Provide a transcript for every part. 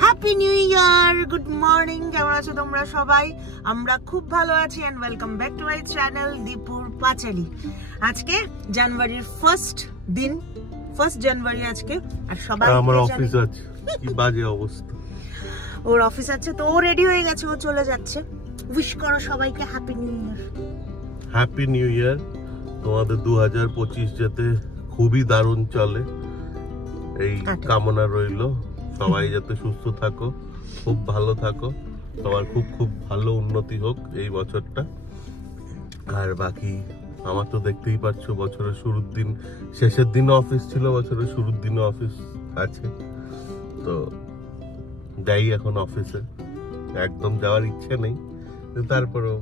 Happy new year, good morning. কেমন আছো তোমরা সবাই? আমরা খুব ভালো আছি and welcome back to my channel দীপুর পাঁচালী। আজকে জানুয়ারির ফার্স্ট দিন, 1 জানুয়ারি আজকে। আর সবাই আমার অফিস আছে, কি বাজে অবস্থা। ওর অফিস আছে তো ও রেডি হয়ে গেছে, ও চলে যাচ্ছে। উইশ করো সবাইকে হ্যাপি নিউ ইয়ার। হ্যাপি নিউ ইয়ার। তোমাদের 2025 যাতে খুবই দারুণ চলে এই কামনা রইলো। সবাই যাতে সুস্থ থাকো, খুব ভালো থাকো, সবার খুব খুব ভালো উন্নতি হোক এই বছরটা। আর বাকি আমার তো দেখতেই পাচ্ছ, বছরের শুরুর দিন, শেষের দিনও অফিস ছিল, বছরের শুরুর দিনও অফিস আছে। তো যাই এখন অফিসে, একদম যাওয়ার ইচ্ছে নেই, তারপরেও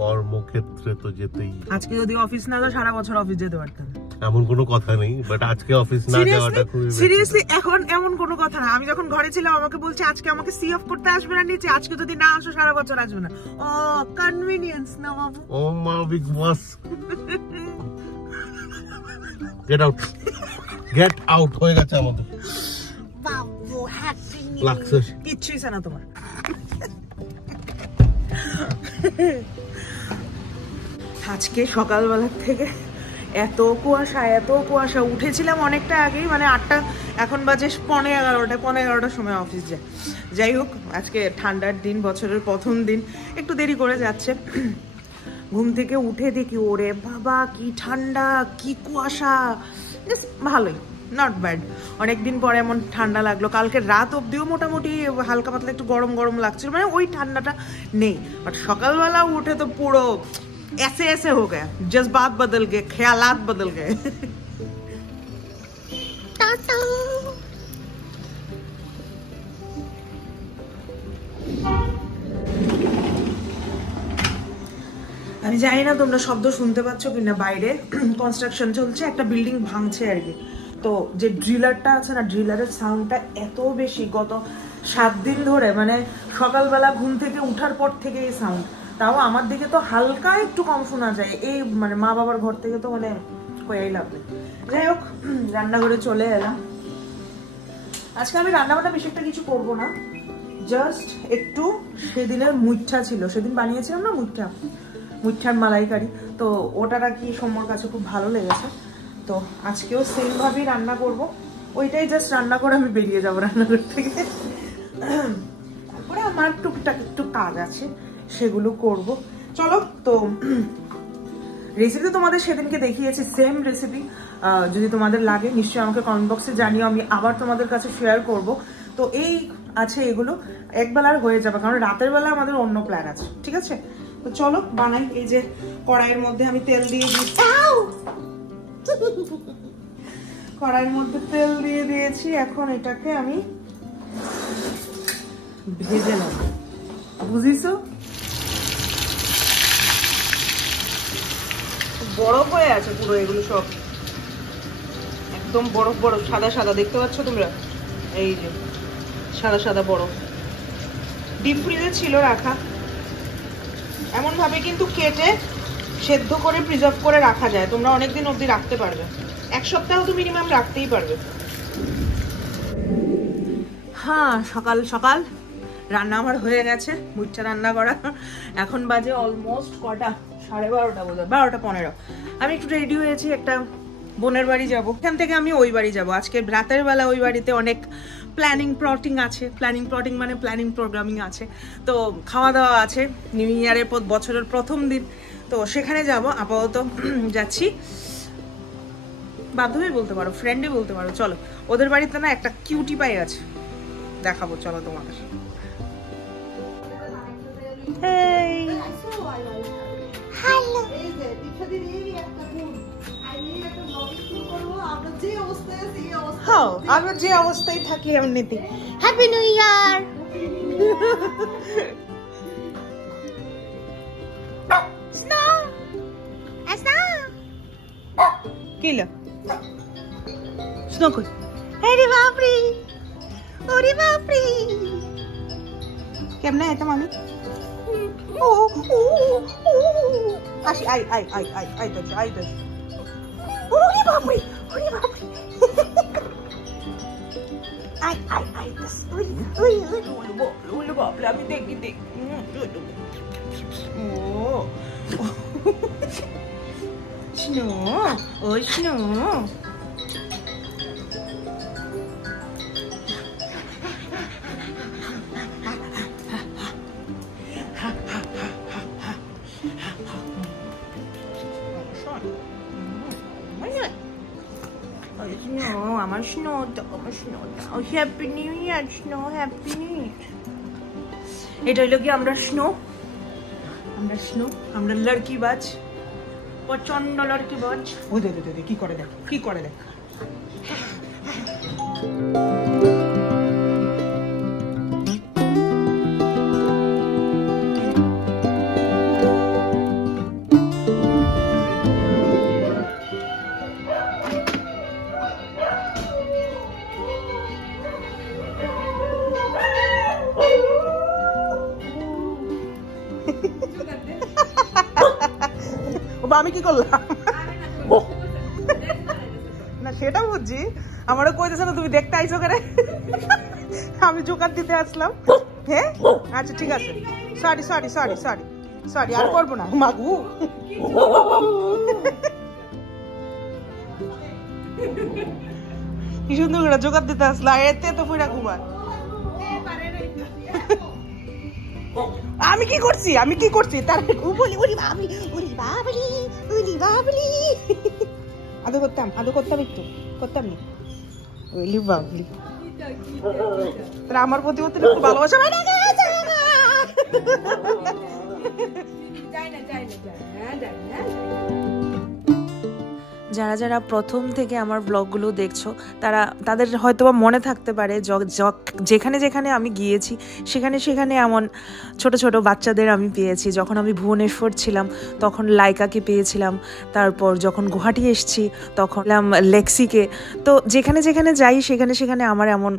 কর্মক্ষেত্রে তো যেতেই। আজকে যদি অফিস না যাও সারা বছর অফিস যেতে পারতাম, এমন কোনো কথা নেই, বাট আজকে অফিস না যাওয়াটা খুবই সিরিয়াসলি এখন এমন কোনো কথা না। আমি যখন ঘরে ছিলাম আমাকে বলছে আজকে আমাকে সি অফ করতে আসবে না নিচে, আজকে যদি না আসো সারা বছর আসবে না। ও কনভিনিয়েন্স না বাবু। ও মা বিগ বস, গেট আউট, গেট আউট হয়ে গেছে আমাদের। বাবু হ্যাপি নিউ লাগছে কিচ্ছুই না তোমার। আজকে সকালবেলা থেকে এত কুয়াশা উঠেছিলাম অনেকটা আগেই, মানে 8টা, এখন বাজে 11:15 সময় অফিস যায়। যাই হোক, আজকে ঠান্ডার দিন, বছরের প্রথম দিন, একটু দেরি করে যাচ্ছে। ঘুম থেকে উঠে দেখি ওরে বাবা কি ঠান্ডা, কি কুয়াশা। ভালোই, নট ব্যাড। অনেকদিন পরে এমন ঠান্ডা লাগলো। কালকে রাত অবধিও মোটামুটি হালকা পাতলা একটু গরম গরম লাগছিল, মানে ওই ঠান্ডাটা নেই। বাট সকালবেলা উঠে তো পুরো ऐसे हो गया, जज्बात बदल गए, ख्यालात बदल गए। আমি জানি না তোমরা শব্দ শুনতে পাচ্ছ কিনা, বাইরে কনস্ট্রাকশন চলছে, একটা বিল্ডিং ভাঙছে আর কি। তো যে ড্রিলারটা আছে না, ড্রিলারের সাউন্ডটা এত বেশি, গত 7 দিন ধরে, মানে সকালবেলা ঘুম থেকে উঠার পর থেকে এই সাউন্ড। তাও আমার দিকে তো হালকা একটু কম শোনা যায়, এই মানে মা বাবার ঘর থেকে তো মানে হয়েই লাভ নেই। যাই হোক, রান্নাঘরে চলে এলাম। আজকে আমি রান্নাবান্না বেশি একটা কিছু করবো না, জাস্ট একটু সেদিনের মুইঠা ছিল, সেদিন বানিয়েছিলাম না মুইঠার মালাইকারি, তো ওটা কি সোমবার কাছে খুব ভালো লেগেছে। তো আজকেও সেম ভাবেই রান্না করব, ওইটাই জাস্ট রান্না করে আমি বেরিয়ে যাবো রান্নাঘর থেকে। তারপরে আমার টুকটাক একটু কাজ আছে, সেগুলো করব। চলো, তো রেসিপি তোমাদের সেদিনকে দেখিয়েছি, সেম রেসিপি। যদি তোমাদের লাগে নিশ্চয়ই আমাকে কমেন্ট বক্সে জানিও, আমি আবার তোমাদের কাছে শেয়ার করব। তো এই আছে, এগুলো একবেলার হয়ে যাবে, কারণ রাতের বেলা আমাদের অন্য প্ল্যান আছে, ঠিক আছে? তো চলো বানাই। এই যে কড়াইয়ের মধ্যে আমি তেল দিয়ে দিয়েছি, কড়াইয়ের মধ্যে তেল দিয়ে দিয়েছি। এখন এটাকে আমি ভেজে নেব, বুঝিছো? বরফ হয়ে আছে পুরো, এগুলো সব একদম বরফ বরফ, সাদা সাদা দেখতে পাচ্ছ তোমরা, এই যে সাদা সাদা বরফ। ডিপ ফ্রিজে ছিল রাখা, এমন ভাবে কিন্তু কেটে সেদ্ধ করে প্রিজার্ভ করে রাখা যায়, তোমরা অনেকদিন অবধি রাখতে পারবে, 1 সপ্তাহ তো মিনিমাম রাখতেই পারবে। হ্যাঁ, সকাল সকাল রান্না আমার হয়ে গেছে, মুইঠা রান্না করা। এখন বাজে অলমোস্ট কটা, 12:30 বোধ হয়, 12:15। আমি একটু রেডি হয়েছি, একটা বোনের বাড়ি যাব, এখান থেকে আমি ওই বাড়ি যাব। আজকে রাতের বেলা ওই বাড়িতে অনেক প্ল্যানিং প্লটিং আছে, মানে প্ল্যানিং প্রোগ্রামিং আছে, তো খাওয়া দাওয়া আছে, নিউ ইয়ারের বছরের প্রথম দিন, তো সেখানে যাব। আপাতত যাচ্ছি, বান্ধবী বলতে পারো, ফ্রেন্ডই বলতে পারো। চলো, ওদের বাড়িতে না একটা কিউটি পাই আছে, দেখাবো চলো তোমাদের। আমরা যে অবস্থায় থাকি এমনিতে। হ্যাপি নিউ ইয়ার। কিলো স্নো কই? আরে বাপরে, ওরে বাপরে, কেমনে এটা মামি? ও আসি, আই দশ। ওরে বাপরে, ওরে বাপরে, আই বাবলে আমি দেখি ও স্নো ও স্নো আমার স্নোটা happy new year snow happy new year. এটা হইলো কি আমরা স্নো আমরা লড়কি বাজ প্রচন্ড লড়কি বাজ। ও দে কি করে দেখ আমি কি করলাম না সেটা বুঝছি, আমারও কইতেছে না তুমি দেখতে আইছো করে, আমি জোকার দিতে আসলাম। হ্যাঁ আচ্ছা ঠিক আছে, সরি আর করবো না মাগু। কি সুন্দর করে জোকার দিতে আসলাম, এতে তো ফুরা ঘুমায়। আমি কি করছি তার আদৌ করতাম একটু করতাম নি আমার প্রতি একটু ভালোবাসা হয় না। যারা যারা প্রথম থেকে আমার ব্লগগুলো দেখছো তাদের হয়তোবা মনে থাকতে পারে যেখানে যেখানে আমি গিয়েছি সেখানে এমন ছোট ছোট বাচ্চাদের আমি পেয়েছি। যখন আমি ভুবনেশ্বর ছিলাম তখন লাইকাকে পেয়েছিলাম, তারপর যখন গুয়াহাটি এসেছি তখন লেক্সিকে। তো যেখানে যেখানে যাই সেখানে আমার এমন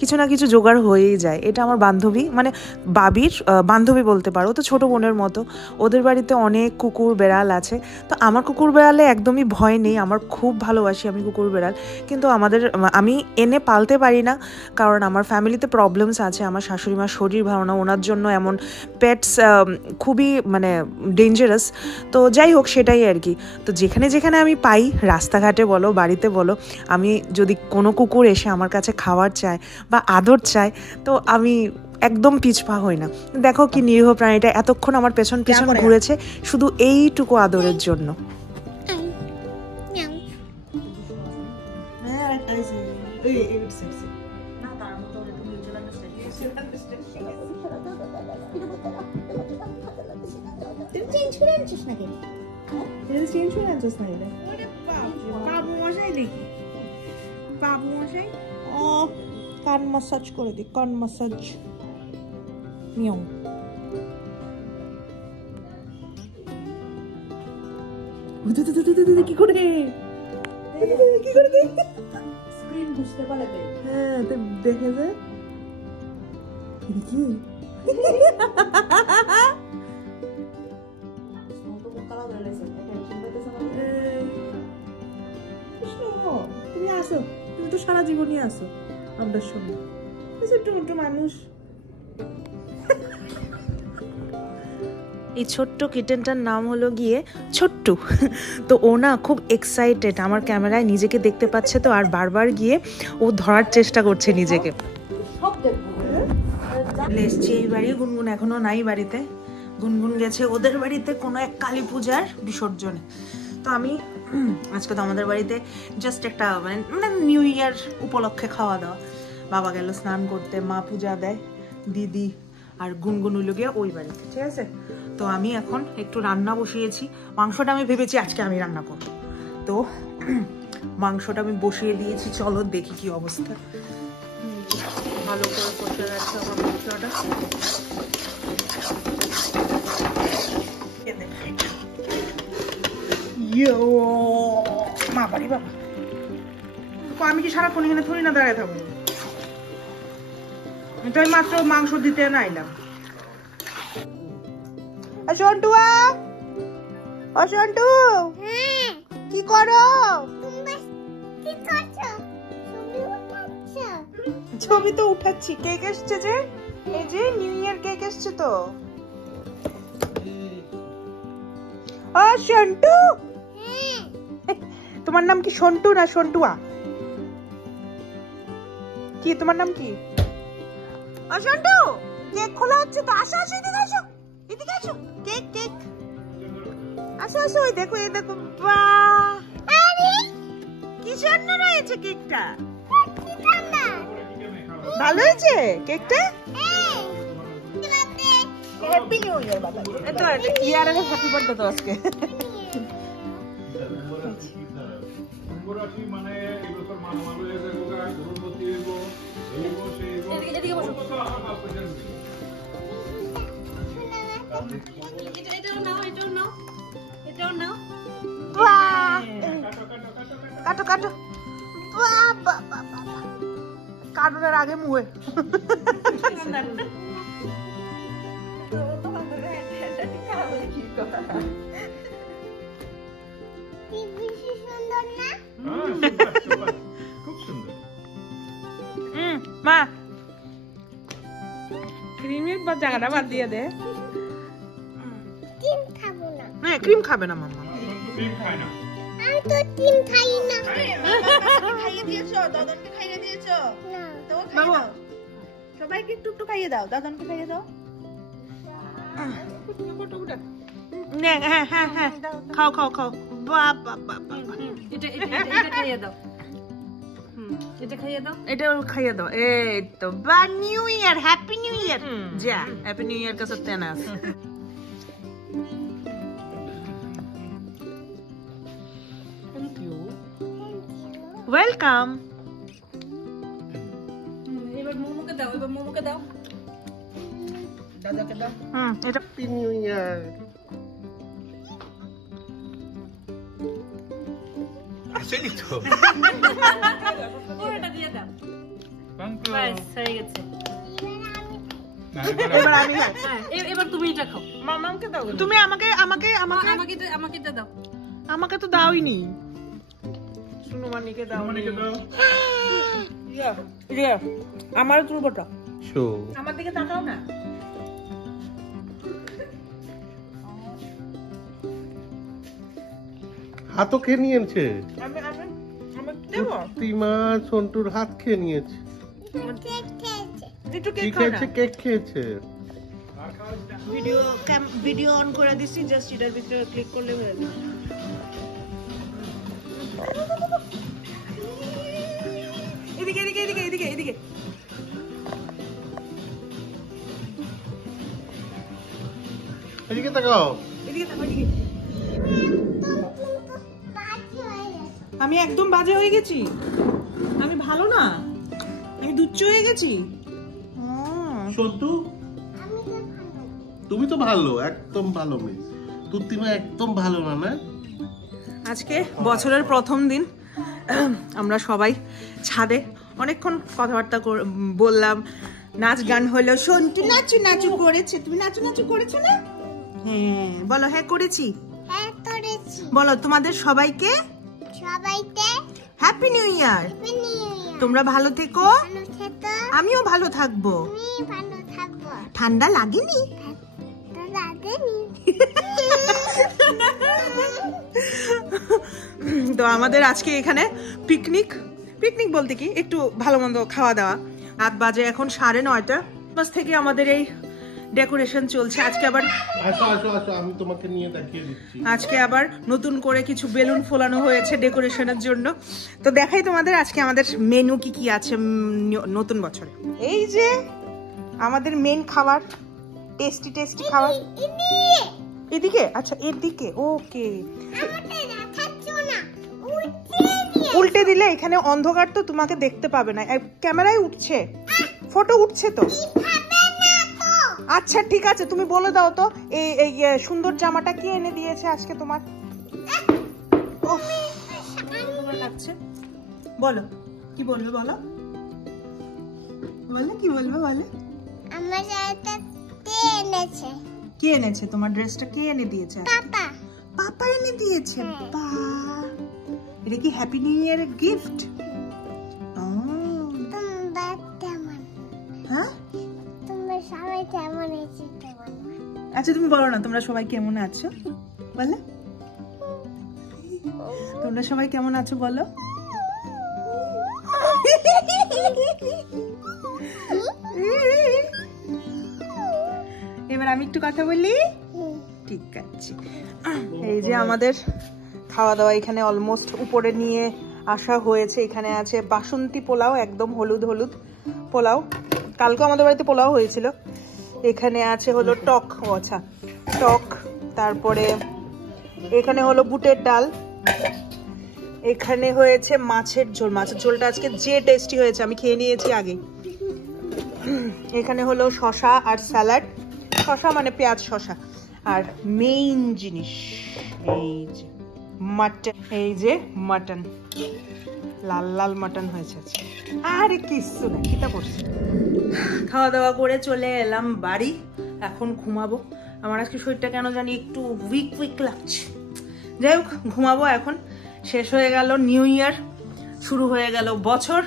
কিছু না কিছু জোগাড় হয়েই যায়। এটা আমার বান্ধবী, মানে বাবির বান্ধবী বলতে পারো, তো ছোট বোনের মতো। ওদের বাড়িতে অনেক কুকুর বেড়াল আছে, তো আমার কুকুর বেড়ালে একদমই ভয় নেই, আমার খুব ভালোবাসি আমি কুকুর বেড়াল। কিন্তু আমি এনে পালতে পারি না, কারণ আমার ফ্যামিলিতে প্রবলেমস আছে। আমার শাশুড়ি মার শরীর ভালো না, ওনার জন্য এমন পেটস খুবই মানে ডেঞ্জারাস। তো যাই হোক সেটাই আর কি। তো যেখানে যেখানে আমি পাই, রাস্তাঘাটে বলো বাড়িতে বলো, আমি যদি কোনো কুকুর এসে আমার কাছে খাবার চায় বা আদর চায়, তো আমি একদম পিছপা হই না। দেখো কি নিরীহ প্রাণীটা এতক্ষণ আমার পেছন ঘুরেছে শুধু এইটুকু আদরের জন্য। কান মাসাজ করে দি, কান মাসাজ। মিয়াও কি করে স্ক্রিন বুঝতে পারে। হ্যাঁ দেখে যে কি তুমি আসো, তুমি তো সারা জীবনই আসো আমাদের সঙ্গে। ছোট্ট মানুষ। এই ছোট্ট কিটেনটার নাম হলো গিয়ে ছোট্টু। তো ও না খুব এক্সাইটেড, আমার ক্যামেরায় নিজেকে দেখতে পাচ্ছে তো, আর বারবার গিয়ে ও ধরার চেষ্টা করছে নিজেকে। এসছি এই বাড়ি, গুনগুন এখনো নাই বাড়িতে। গুনগুন গেছে ওদের বাড়িতে কোনো এক কালী পূজার বিসর্জনে। তো আমি আজকে তো আমাদের বাড়িতে জাস্ট একটা মানে নিউ ইয়ার উপলক্ষে খাওয়া দাওয়া। বাবা গেল স্নান করতে, মা পূজা দেয়, দিদি আর গুনগুন হইল গিয়ে ওই বাড়িতে, ঠিক আছে। তো আমি এখন একটু রান্না বসিয়েছি। মাংসটা আমি ভেবেছি আজকে আমি রান্না করব, তো মাংসটা আমি বসিয়ে দিয়েছি। চলো দেখি কি অবস্থা। ভালো করে কষে যাচ্ছে আমার মশলাটা। মা বাড়ি বাবা, আমি কি সারাক্ষণ এখানে থরি না দাঁড়িয়ে থাকবো? এটাই মাত্র মাংস দিতে না এলাম। কি করো? ছবি তো উঠাচ্ছি। কেক এসছে যে, এই যে নিউ ইয়ার কেক এসছে তো। ও সন্টু, তোমার নাম কি সন্টু না সন্টুয়া? কি তোমার নাম কি? ও সন্টু, কেক খোলা হচ্ছে তো। আসো আসো, এদিকে আসো, এদিকে আসো। কেক কেক, আসো আসো। ওই দেখো, এই দেখো, বাহ কি সুন্দর হয়েছে কেকটা। ভালো হয়েছে কেকটা। হ্যাপি নিউ ইয়ার বাবা। এই তো ইয়ারের হ্যাপি বার্থডে তো আজকে। মানে এই বছর মানমালো হয়ে যাবো, গর্ভবতী হইব, এদিকে বসো। এটাও নাও, এটাও নাও, এটাও নাও। কাটো কাটো, কাটুনের আগে মুয়ে। মা ক্রিমের জায়গাটা বাদ দিয়ে দে। ক্রিম খাবো না। হ্যাঁ, ক্রিম খাবে না মাম্মা। ক্রিম খায় না। আমি তো ক্রিম খাই না। খাইয়ে দিয়েছো, দাদনকে খাইয়ে দিয়েছো? না। তো খাইয়ে দাও, সবাইকে একটু একটু খাইয়ে দাও। দাদনকে খাইয়ে দাও। হ্যাঁ হ্যাঁ হ্যাঁ, খাও খাও খাও। বাবা বাবা, এটা খাইয়ে দাও। এটা খাইয়ে দাও। এটাও খাইয়ে দাও। এই তো বা নিউ ইয়ার, হ্যাপি নিউ ইয়ার। যা হ্যাপি নিউ ইয়ার का सत्यानाश। Thank you, welcome. এবার মোমোকে দাও, এবার মোমোকে দাও। দাদাকে দাও। এটা হ্যাপি নিউ ইয়ার। আসেনি তো। পুরোটা দিয়ে দাও। Thank you. বাস হয়ে গেছে। এবার আমি খাই। হ্যাঁ, এবার তুমি এটা খাও। মামাকে দাও। তুমি আমাকে আমাকে আমাকে আমাকে এটা দাও। আমাকে তো দাওইনি। সুনুমানিকে দাও। মানিকে দাও। ইয়া আমার তুলবটা। শো। আমার দিকে তাকাও না। হাতও খেয়ে নিয়েছে। আমি আমি আমি দেব। তিমা সন্টুর হাত খেয়ে নিয়েছে। কেক খেয়েছে। একটু কি কেক খাও না। খেয়েছে? কেক খেয়েছে। ভিডিও অন করে দিছি, জাস্ট এটার ভিতরে ক্লিক করলে হয়ে যাবে। এদিকে এদিকে এদিকে এদিকে এদিকে। এদিকে তাকাও। এদিকে তাকাও, এদিকে। বাকি হয়ে গেছে। আমি একদম বাজে হয়ে গেছি। আমি ভালো না, আমি দুচ্চ হয়ে গেছি। সন্তু, আমি তো ভালো। তুমি তো ভালো, একদম ভালো মেয়ে। তুত্তিমা একদম ভালো না, না? আজকে বছরের প্রথম দিন, আমরা সবাই ছাদে অনেকক্ষণ কথাবার্তা বললাম, নাচ গান হলো। সন্টু নাচু নাচু করেছে। তুমি নাচু নাচু করেছো না? হ্যাঁ বলো, হ্যাঁ করেছি। হ্যাঁ করেছি। বলো তোমাদের সবাইকে সবাইকে হ্যাপি নিউ ইয়ার। হ্যাপি নিউ ইয়ার। তোমরা ভালো থেকো, ভালো থেকো। আমিও ভালো থাকবো। আমি ভালো থাকবো। ঠান্ডা লাগেনি? তো লাগেনি। তো আমাদের আজকে এখানে পিকনিক পিকনিক বলতে কি একটু ভালো মন্দ খাওয়া দাওয়া। রাত বাজে এখন 9:30। বাস থেকে আমাদের এই ডেকোরেশন চলছে। আজকে আবার আসো আসো আসো, আমি তোমাকে নিয়ে দেখিয়ে দিচ্ছি। আজকে আবার নতুন করে কিছু বেলুন ফোলানো হয়েছে ডেকোরেশনের জন্য। তো দেখাই তোমাদের আজকে আমাদের মেনু কি কি আছে নতুন বছরে। এই যে আমাদের মেন খাবার, টেস্টি টেস্টি খাবার। এদিকে, আচ্ছা এদিকে, ওকে। আমাকে দেখাচ্ছ না। উল্টে দিলে এখানে অন্ধকার তো তোমাকে দেখতে পাবে না। ক্যামেরায় উঠছে, ফটো উঠছে তো। আচ্ছা ঠিক আছে, তুমি বলে দাও তো এই সুন্দর জামাটা কে এনে দিয়েছে আজকে তোমার? তোমার লাগছে, বলো কি বলবে, বলো বলো কি বলবে, বলো। আমার শাড়িটা কে এনেছে? কে এনেছে তোমার ড্রেসটা? কে এনে দিয়েছে? পাপা। পাপা এনে দিয়েছে। বাহ, এটা কি হ্যাপি নিউ ইয়ারের গিফট? তোমার বাচ্চা তোমরা সবাই কেমন আছো? আচ্ছা তুমি বলো না তোমরা সবাই কেমন আছো বলো, তোমরা সবাই কেমন আছো বলো। এবার আমি একটু কথা বলি, ঠিক আছে। এই যে আমাদের খাওয়া দাওয়া এখানে অলমোস্ট উপরে নিয়ে আসা হয়েছে। এখানে আছে বাসন্তী পোলাও, একদম হলুদ হলুদ পোলাও। কালকেও আমাদের বাড়িতে পোলাও হয়েছিল। এখানে আছে হলো টক, আচ্ছা টক, তারপরে এখানে হলো বুটের ডাল, এখানে হয়েছে মাছের ঝোল। মাছের ঝোলটা আজকে যে টেস্টি হয়েছে, আমি খেয়ে নিয়েছি আগে। এখানে হলো শশা আর স্যালাড, শশা মানে পেঁয়াজ শশা। আর মেইন জিনিস এই যে মাটন, এই যে মাটন, লাল লাল মাটন হয়েছে আজকে। আরে কিচ্ছু না, কিটা করছি। খাওয়া দাওয়া করে চলে এলাম বাড়ি, এখন ঘুমাবো। আমার আজকে শরীরটা কেন জানি একটু উইক উইক লাগছে। যাই হোক ঘুমাবো এখন। শেষ হয়ে গেল নিউ ইয়ার, শুরু হয়ে গেল বছর।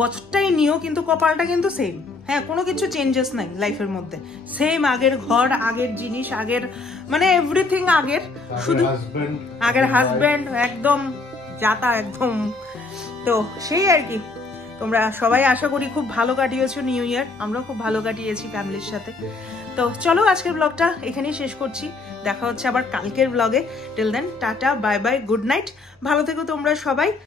বছরটাই নিউ, কিন্তু কপালটা কিন্তু সেম। হ্যাঁ, কোনো কিছু চেঞ্জেস নাই লাইফের মধ্যে, সেম। আগের ঘর, আগের জিনিস, আগের মানে এভরিথিং আগের, শুধু আগের হাজব্যান্ড একদম যাতা একদম। তো সেই আর কি। তোমরা সবাই আশা করি খুব ভালো কাটিয়েছো নিউ ইয়ার, আমরাও খুব ভালো কাটিয়েছি ফ্যামিলির সাথে। তো চলো আজকের ব্লগটা এখানেই শেষ করছি, দেখা হচ্ছে আবার কালকের ব্লগে। Till then tata, bye bye, good night, ভালো থেকো তোমরা সবাই।